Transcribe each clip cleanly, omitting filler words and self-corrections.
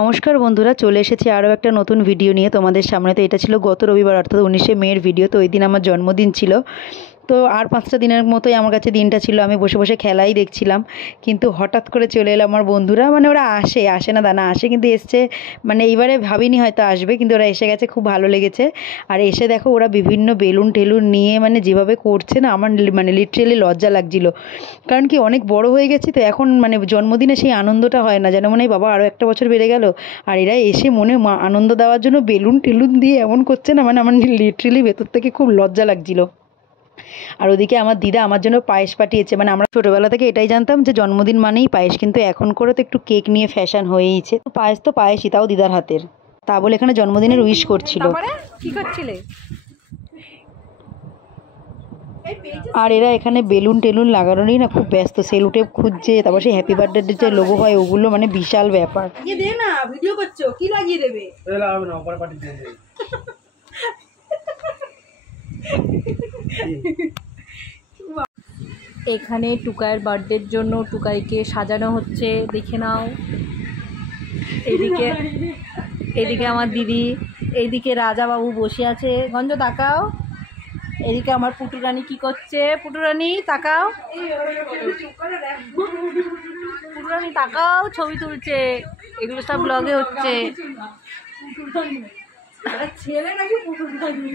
নমস্কার বন্ধুরা, চলে এসেছি আরও একটা নতুন ভিডিও নিয়ে তোমাদের সামনে। তো এটা ছিল গত রবিবার অর্থাৎ 19শে মের ভিডিও। তো ওই দিন আমার জন্মদিন ছিল। তো আর 5টা দিনের মতোই আমার কাছে দিনটা ছিল। আমি বসে বসে খেলাই দেখছিলাম, কিন্তু হঠাৎ করে চলে এলো আমার বন্ধুরা। মানে ওরা আসে না দানা আসে, কিন্তু এসছে মানে এইবারে ভাবিনি হয়তো আসবে, কিন্তু ওরা এসে গেছে, খুব ভালো লেগেছে। আর এসে দেখো ওরা বিভিন্ন বেলুন টেলুন নিয়ে মানে যেভাবে করছে না, আমার মানে লিটারেলি লজ্জা লাগছিল। কারণ কি অনেক বড় হয়ে গেছি তো এখন, মানে জন্মদিনে সেই আনন্দটা হয় না, যেন মনে হয় বাবা আরও একটা বছর বেড়ে গেল। আর এরা এসে মনে আনন্দ দেওয়ার জন্য বেলুন টেলুন দিয়ে এমন করছে না, মানে আমার লিটারেলি ভেতর থেকে খুব লজ্জা লাগছিল। আর ওদিকে আমার দিদা আমার জন্য পায়েস পাঠিয়েছে। মানে আমরা ছোটোবেলা থেকে এটাই জানতাম যে জন্মদিন মানেই পায়েস, কিন্তু এখন করে তো একটু কেক নিয়ে ফ্যাশন হয়েইছে। তো পায়েস তো পায়েসই, তাও দিদার হাতের। তা বলে এখানে জন্মদিনের উইশ করছিল। কি করছিলে? আর এরা এখানে বেলুন টেলুন লাগানোরই না খুব ব্যস্ত, সেলুটেপ খুঁজছে, তারপর সেই হ্যাপি বার্থডে যে লোগো হয় ওগুলো, মানে বিশাল ব্যাপার। দে না, ভিডিও করছো, কি লাগিয়ে দেবে? এখানে টুকাইয়ের বার্থডের জন্য টুকাইকে সাজানো হচ্ছে, দেখে নাও। এদিকে আমার দিদি, এইদিকে রাজাবাবু বসে আছে। গঞ্জ তাকাও। এদিকে আমার পুটুরানি কি করছে? পুটুরানি তাকাও, পুটুরানি তাকাও, ছবি তুলছে। এগুলো সব ব্লগে হচ্ছে। ছেলে নাকি পুটুরানি।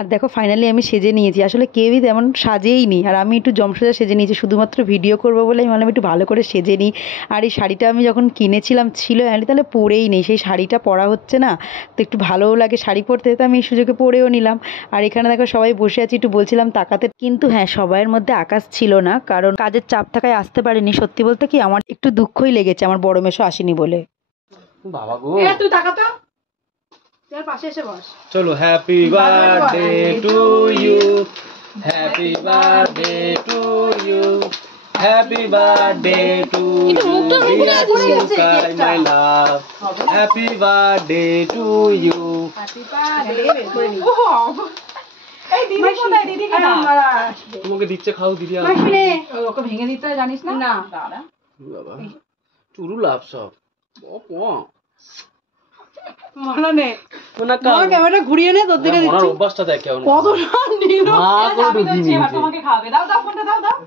আর দেখো ফাইনালি আমি সেজে নিয়েছি। আসলে কেউই তেমন সাজেই নি, আর আমি একটু জমসজা সেজে নিয়েছি শুধুমাত্র ভিডিও করবো বলে। আমি ভাবলাম একটু ভালো করে সেজে নিই। আর এই শাড়িটা আমি যখন কিনেছিলাম ছিল তাহলে পরেই নেই, সেই শাড়িটা পরা হচ্ছে না, তো একটু ভালোও লাগে শাড়ি পরতে, তো আমি এই সুযোগে পরেও নিলাম। আর এখানে দেখো সবাই বসে আছি, একটু বলছিলাম তাকাতে, কিন্তু হ্যাঁ সবাইয়ের মধ্যে আকাশ ছিল না, কারণ কাজের চাপ থাকায় আসতে পারিনি। সত্যি বলতে কি আমার একটু দুঃখই লেগেছে আমার বড় মেশো আসেনি বলে। বাবা গো, তুই তাকাতো, পাশে এসে বস। চলো happy birthday to you, happy birthday to you, happy birthday to you Tukai my love, happy birthday to you. Happy birthday. এই দিদি কোথায়? দিদি কে দাও। তোমাকে দিচ্ছে, খাও দিদি। মাসিনে ওকে ভেঙে দিতে হয়, জানিস না? না দাদা বাবা চুরু লাভ সব মনে নেই। না ক্যামেরা ঘুরিয়ে নে, তোর দিকে দিচ্ছি। অভ্যাসটা দেখ কেমন। কত নিল তোমাকে খাবে। দাও দাও ফোনটা দাও দাও।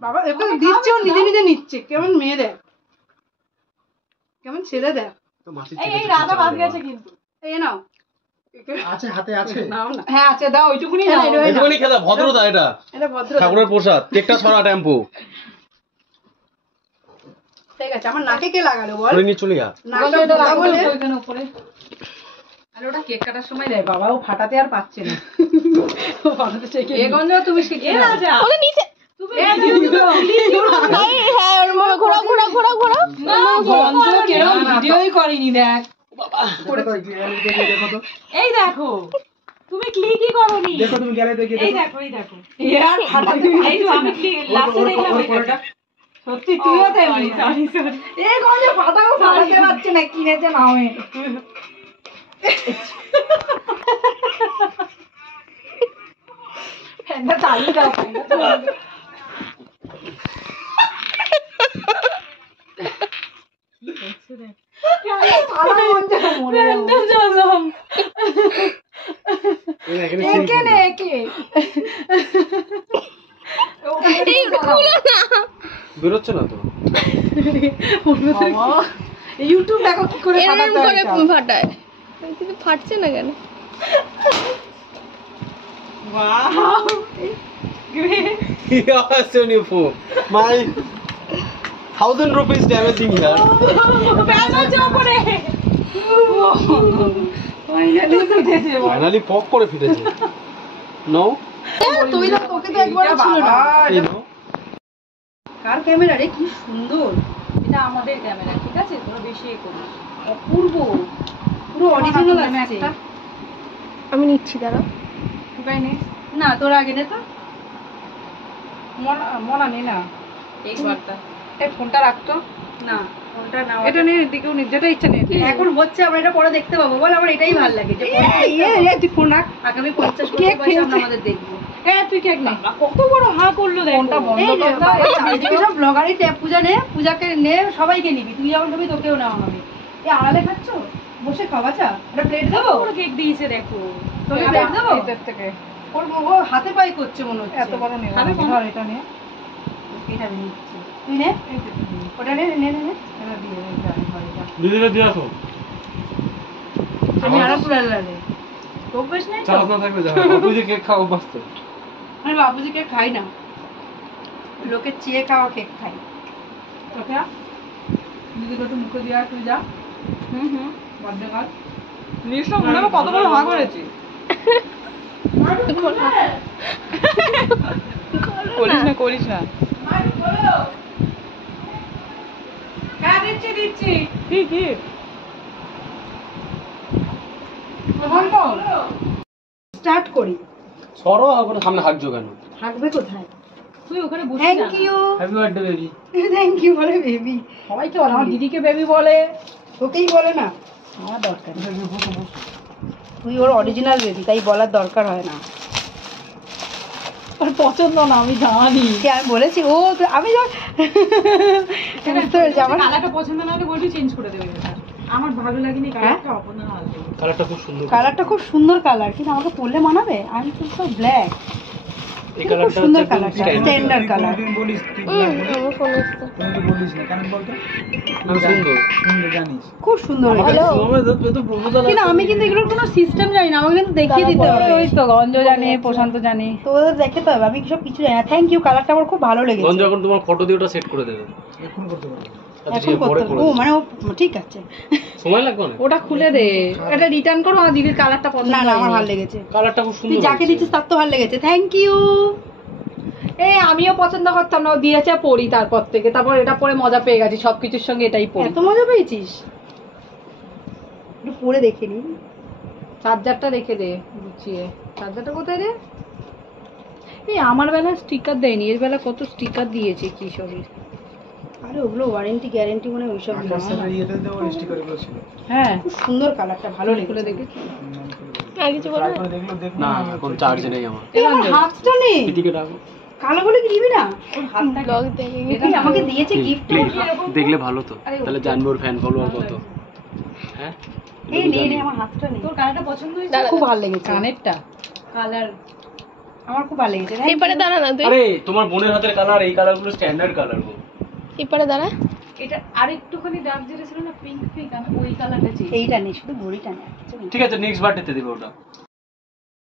বাবা একে দিচ্ছে, ও নিজে নিজে নিচ্ছে। কেমন মেয়ে দেখ, কেমন ছেলে দেখ। এই রাধা বাদ গেছে কিন্তু। এই নাও, আছে হাতে আছে। নাও না। হ্যাঁ আছে, দাও ওইটুকুনি নাও। এইটুকুনি খেলা ভদ্রতা, এটা এটা ভদ্র ঠাকুরের প্রসাদ। কেকটা ছড়া টেম্পো ঠিক আছে। আমার নাকে কে লাগালো বল? করে নিয়ে চলে যা। নাকে লাগাবো ওইখানে উপরে। আর ওটা কেক কাটার সময় দেয় বাবা, ও ফাটাতে আর পাচ্ছে না। ও ফাটাতে চাই। এ গঞ্জ তুমি শিখে নাও। ওটা নিচে তুমি হ্যাঁ ওর মনে ঘোরা ঘোরা ঘোরা ঘোরা। না গঞ্জ কেউ ভিডিওই করেনি, দেখ বাবা। এই দেখো তুমি ক্লিকই করোনি। দেখো তুমি গেলে দেখি। এই দেখো এই দেখো। ইয়ার ফাটাতে। এই তো আমি লাস্টে দেখলাম এটা। সত্যি তুইও তেমনি। Sorry sorry. এই গঞ্জ ফাটাও ফাটাতে পারছে না, কিনেছে নাও। ফ্যানটা চালিয়ে দাও, ফ্যানটা চালিয়ে দাও। বেরোচ্ছে না তো। ইউটিউব দেখো কি করে ফাটায়, কিন্তু ফাটছে না কেন? Wow Yes, Unifu. My 1,000 rupees damaging here. Finally pop করে ফিরেছে। No? তুই না, তোকে তো একবার ছিল না। কার ক্যামেরা রে? কি সুন্দর। এটা আমাদের ক্যামেরা, ঠিক আছে? তোরা বেশি এ করিস। অপূর্ব, পুরো অরিজিনাল আছে। আমি নিচ্ছি, দাঁড়া। উপায় নেই না, তোর আগে নে তো। মনা নে না এই বারটা। এই ফোনটা রাখতো না, ফোনটা নাও। এটা নে, দিকেও নে, যেটা ইচ্ছা নে। এখন হচ্ছে, আমরা এটা পরে দেখতে পাবো। বল, আমার এটাই ভালো লাগে যে তুই ফোন রাখ। আগামী 50 বছর পরে আমরা আমাদের দেখবো। হ্যাঁ তুই কেক নে। কত বড় হা করলো দেখ। ফোনটা বন্ধ কর দাও। এই সব ব্লগারই ট্যাপ পূজা নে, পূজাকে নে, সবাইকে নিবি। তুই যখন খাবি তোকেও নেওয়া হবে। এই আড়ালে খাচ্ছ? বসে খাওয়া চা? একটা প্লেট দেবো? পুরো কেক দিয়েছে দেখো। তোকে প্লেট দেবো? এটার থেকে ওর ও হাতে পাই করছে মনে হচ্ছে। এত বড় নেই। খাবে কোন? ধর এটা নিয়ে। এটা আমি নিচ্ছি। তুই নে। এই যে তুমি। ওটা নে নে নে নে। এটা দিয়ে এই যে হয় এটা। দিদিকে দিয়ে আসো। আমি আরো পুরা লাগে। তো বেশ নাই তো? চাপ না থাকলে যাও। তুই যে কেক খাও অভ্যস্ত। আমি বাবুজি কেক খাই না। লোকে চেয়ে খাওয়া কেক খাই। তোকে দিদিকে একটু মুখে দিয়া তুই যা। হুম। Birthday card. নিশ্চয় মনে হয় কত বড় হাঁ করেছি। করিস না। হ্যাঁ দিচ্ছি। কি? স্টার্ট করি। সরো আবার সামনে হাঁটছো কেন? থাকবে কোথায়? তুই ওখানে বসে থ্যাংক যা। You. Happy birthday baby. Thank you বলে বেবি। সবাইকে বলে আমার দিদিকে বেবি বলে। তোকেই বলে না। আমার দরকার নেই। তুই ওর অরিজিনাল বেবি, তাই বলার দরকার হয় না। আর পছন্দ না আমি জানি। কি আমি বলেছি? ও আমি বুঝতে পেরেছি। আমার কালারটা পছন্দ না হলে বলবি চেঞ্জ করে দেবে এটা। আমার ভালো লাগেনি কালারটা অপছন্দ না হলে। কালারটা খুব সুন্দর। কালারটা খুব সুন্দর কালার, কিন্তু আমাকে পরলে মানাবে? আমি তো সব ব্ল্যাক। এই খুব কালারটা সুন্দর হচ্ছে কালার, স্ট্যান্ডার্ড কালার। আমার ফোন আসতো। আমি সুন্দর। খুব সুন্দর হয়েছে। কিন্তু আমি কিন্তু এগুলোর কোনো সিস্টেম জানি না, আমাকে কিন্তু দেখিয়ে দিতে হবে। ওই তো গঞ্জ জানে, প্রশান্ত জানে। তো ওদের দেখাতে হবে, আমি সব কিছু জানি না। থ্যাংক ইউ, কালারটা আমার খুব ভালো লেগেছে। গঞ্জ যখন তোমার ফটো দিয়ে ওটা সেট করে দেবে। এখন করতে হবে। ও মানে ও ঠিক আছে। সময় লাগবে না। ওটা খুলে দে, এটা রিটার্ন করো। আমার দিদির কালারটা পছন্দ না আমার ভালো লেগেছে। কালারটা খুব সুন্দর। তুই যাকে দিচ্ছিস তার তো ভালো লেগেছে। Thank you. এই আমিও পছন্দ করতাম না, ও দিয়েছে পড়ি তারপর থেকে। তারপর এটা পরে মজা পেয়ে গেছি, সবকিছুর সঙ্গে এটাই পড়ি। এত মজা পেয়েছিস? একটু পরে দেখে নি। চার্জারটা রেখে দে গুছিয়ে। চার্জারটা কোথায় রে? এই আমার বেলায় স্টিকার দেয়নি, এর বেলা কত স্টিকার দিয়েছে কি সবই। আরে ওগুলো ওয়ারেন্টি গ্যারেন্টি মানে ওইসব দিয়েছে। হ্যাঁ খুব সুন্দর কালারটা, ভালো খুলে লেগেছে। দেখে আর কিছু বলবে? না এখন চার্জ নেই আমার। এই আমার হাতটা নেই। দিদিকে ডাকো। কালো বলে কি দিবি না? ওর হাতটা ব্লগ দেখে এটা আমাকে দিয়েছে গিফট। প্লিজ দেখলে ভালো তো, তাহলে জানবো ওর ফ্যান ফলোয়ার কত। হ্যাঁ এই নে আমার হাতটা নেই। তোর কালারটা পছন্দ হয়েছে? দাঁড়া, খুব ভালো লেগেছে। কানেরটা কালার আমার খুব ভালো লেগেছে। এপারে দাঁড়া না তুই, আরে তোমার বোনের হাতের কালার, এই কালারগুলো স্ট্যান্ডার্ড কালার গো। এপারে দাঁড়া। এটা আরেকটুখানি ডার্ক যেটা ছিল না, পিঙ্ক পিঙ্ক, আমি ওই কালারটা চেয়েছি। এইটা নেই, শুধু ঘড়িটা নেই, কিছু নেই। ঠিক আছে নেক্সট বার্থডেতে দেবে ওটা।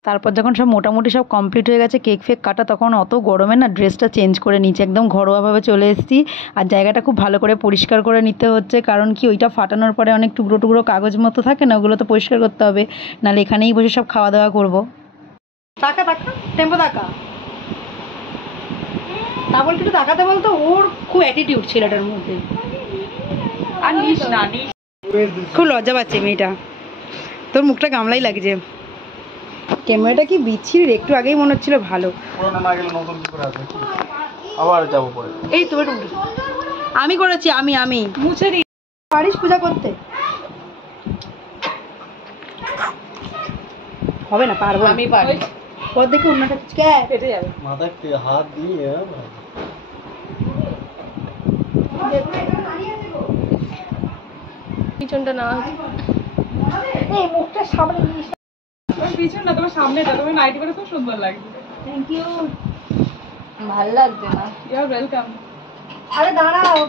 তারপর যখন সব মোটামুটি সব কমপ্লিট হয়ে গেছে, কেক ফেক কাটা, তখন অত গরমে না ড্রেসটা চেঞ্জ করে নিচে একদম ঘরোয়াভাবে চলে এসেছি। আর জায়গাটা খুব ভালো করে পরিষ্কার করে নিতে হচ্ছে, কারণ কি ওইটা ফাটানোর পরে অনেক টুকরো টুকরো কাগজ মতো থাকে না, ওগুলো তো পরিষ্কার করতে হবে, নাহলে এখানেই বসে সব খাওয়া দাওয়া করবো। তাকা টেম্পো তাকা। তা বল একটু তাকাতে বলতো, ওর খুব অ্যাটিটিউড ছেলেটার মধ্যে। আর নিস না, নিস। খুব লজ্জা পাচ্ছে মেয়েটা। তোর মুখটা গামলাই লাগছে। ক্যামেরাটা কি বিচ্ছিরি, একটু আগেই মনে হচ্ছিল ভালো। পুরোনো না গেলে নতুন কি করে আসবে? আবার যাবো পরে। এই তো আমি করেছি, আমি মুছে দি। পারিস পূজা করতে? হবে না, পারবো না। আমি পারি। পর দেখে অন্যটা পেটে যাবে। মাথায় হাত দিয়ে পিছনটা না আছে। এই মুখটা সামনে নিস। তোমার পিছন না, তোমার সামনেটা। তুমি নাইটি পরে খুব সুন্দর লাগছে। Thank you. ভালো লাগছে না? You are welcome. আরে দাঁড়াও।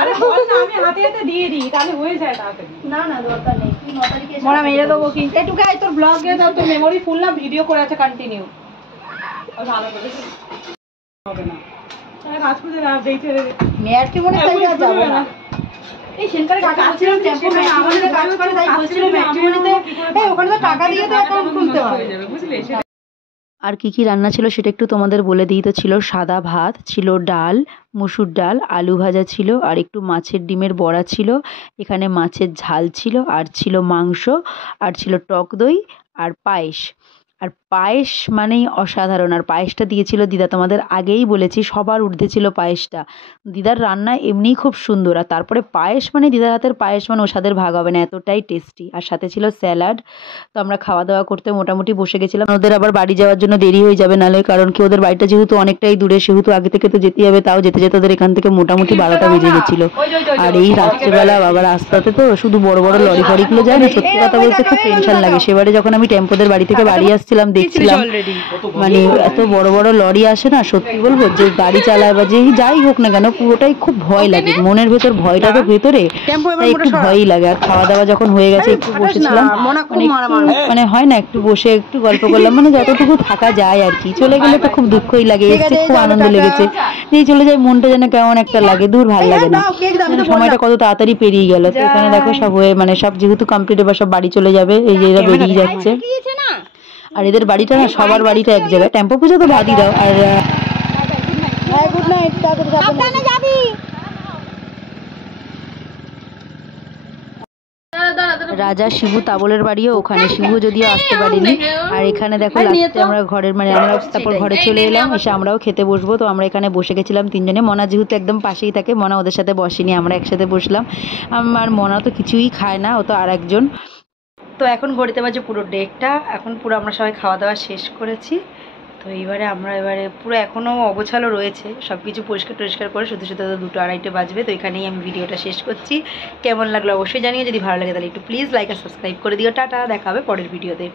আরে বল না, আমি হাতে হাতে দিয়ে দিই, তাহলে হয়ে যায় তাড়াতাড়ি। না দরকার নেই, তুই 9 তারিখে এসে মোরা মেরে দেবো কি? একটু গায়ে তোর ব্লগ দিয়ে দাও, তোর মেমোরি ফুল না ভিডিও করে আছে কন্টিনিউ। ভালো করে হবে না। রাজপুতের রাত দেখে মেয়ারকে মনে হয় আর যাবো না। এই সেন্টারে কাজ করছিলাম, টেম্পো ম্যাট্রিমনিতে কাজ করে, তাই বলছিলাম ম্যাট্রিমনিতে এই ওখানে তো টাকা দিয়ে তো অ্যাকাউন্ট খুলতে হয়। বুঝলে? আর কি কি রান্না ছিল সেটা একটু তোমাদের বলে দিই। তো ছিল সাদা ভাত, ছিল ডাল, মুসুর ডাল, আলু ভাজা ছিল, আর একটু মাছের ডিমের বড়া ছিল, এখানে মাছের ঝাল ছিল, আর ছিল মাংস, আর ছিল টক দই আর পায়েস। আর পায়েস মানেই অসাধারণ। আর পায়েসটা দিয়েছিল দিদা, তোমাদের আগেই বলেছি সবার ঊর্ধ্বে ছিল পায়েসটা। দিদার রান্না এমনিই খুব সুন্দর, আর তারপরে পায়েস মানে দিদার হাতের পায়েস মানে ওর ভাগ হবে না, এতটাই টেস্টি। আর সাথে ছিল স্যালাড। তো আমরা খাওয়া দাওয়া করতে মোটামুটি বসে গেছিলাম। ওদের আবার বাড়ি যাওয়ার জন্য দেরি হয়ে যাবে নাহলে, কারণ কি ওদের বাড়িটা যেহেতু অনেকটাই দূরে, সেহেতু আগে থেকে তো যেতেই হবে। তাও যেতে যেতে ওদের এখান থেকে মোটামুটি 12টা বেজে গেছিলো। আর এই রাত্রেবেলা বাবার রাস্তাতে তো শুধু বড় বড় লরি ফরিগুলো যায় না, সত্যি কথা বলতে খুব টেনশন লাগে। সেবারে যখন আমি টেম্পোদের বাড়ি থেকে বাড়ি আসছিলাম দেখছিলাম মানে এত বড় বড় লরি আসে না, সত্যি বলবো যে গাড়ি চালায় বা যে যাই হোক না কেন পুরোটাই খুব ভয় লাগে। মনের ভেতর ভয়টা তো ভেতরে, তাই একটু ভয়ই লাগে। আর খাওয়া দাওয়া যখন হয়ে গেছে একটু বসেছিলাম, মানে হয় না একটু বসে একটু গল্প করলাম, মানে যতটুকু থাকা যায় আর কি। চলে গেলে তো খুব দুঃখই লাগে, এসে খুব আনন্দ লেগেছে। যেই চলে যায় মনটা যেন কেমন একটা লাগে, দূর ভালো লাগে না। সময়টা কত তাড়াতাড়ি পেরিয়ে গেল। তো এখানে দেখো সব হয়ে মানে সব যেহেতু কমপ্লিট, এবার সব বাড়ি চলে যাবে। এই যে এরা বেরিয়ে যাচ্ছে। আর এদের বাড়িটা না সবার বাড়িটা এক জায়গায়। টেম্পো পুজো তো বাদই দাও। আর গুড নাইট, রাজা শিবু তাবলের বাড়িও ওখানে, শিবু যদিও আসতে পারিনি। আর এখানে দেখো লাস্টে আমরা ঘরের মানে আমরা তারপর ঘরে চলে এলাম, এসে আমরাও খেতে বসবো। তো আমরা এখানে বসে গেছিলাম তিনজনে। মনা যেহেতু একদম পাশেই থাকে, মনা ওদের সাথে বসেনি, আমরা একসাথে বসলাম। আর মনা তো কিছুই খায় না, ও তো আর একজন। তো এখন ঘড়িতে বাজে পুরো 1:30। এখন পুরো আমরা সবাই খাওয়া দাওয়া শেষ করেছি। তো আমরা পুরো এখনও অগোছালো রয়েছে, সব কিছু পরিষ্কার করে শুধু 2টো 2:30 বাজবে। তো এখানেই আমি ভিডিওটা শেষ করছি। কেমন লাগলো অবশ্যই জানিয়ে, যদি ভালো লাগে তাহলে একটু প্লিজ লাইক আর সাবস্ক্রাইব করে দিও। টাটা, দেখা হবে পরের ভিডিওতে।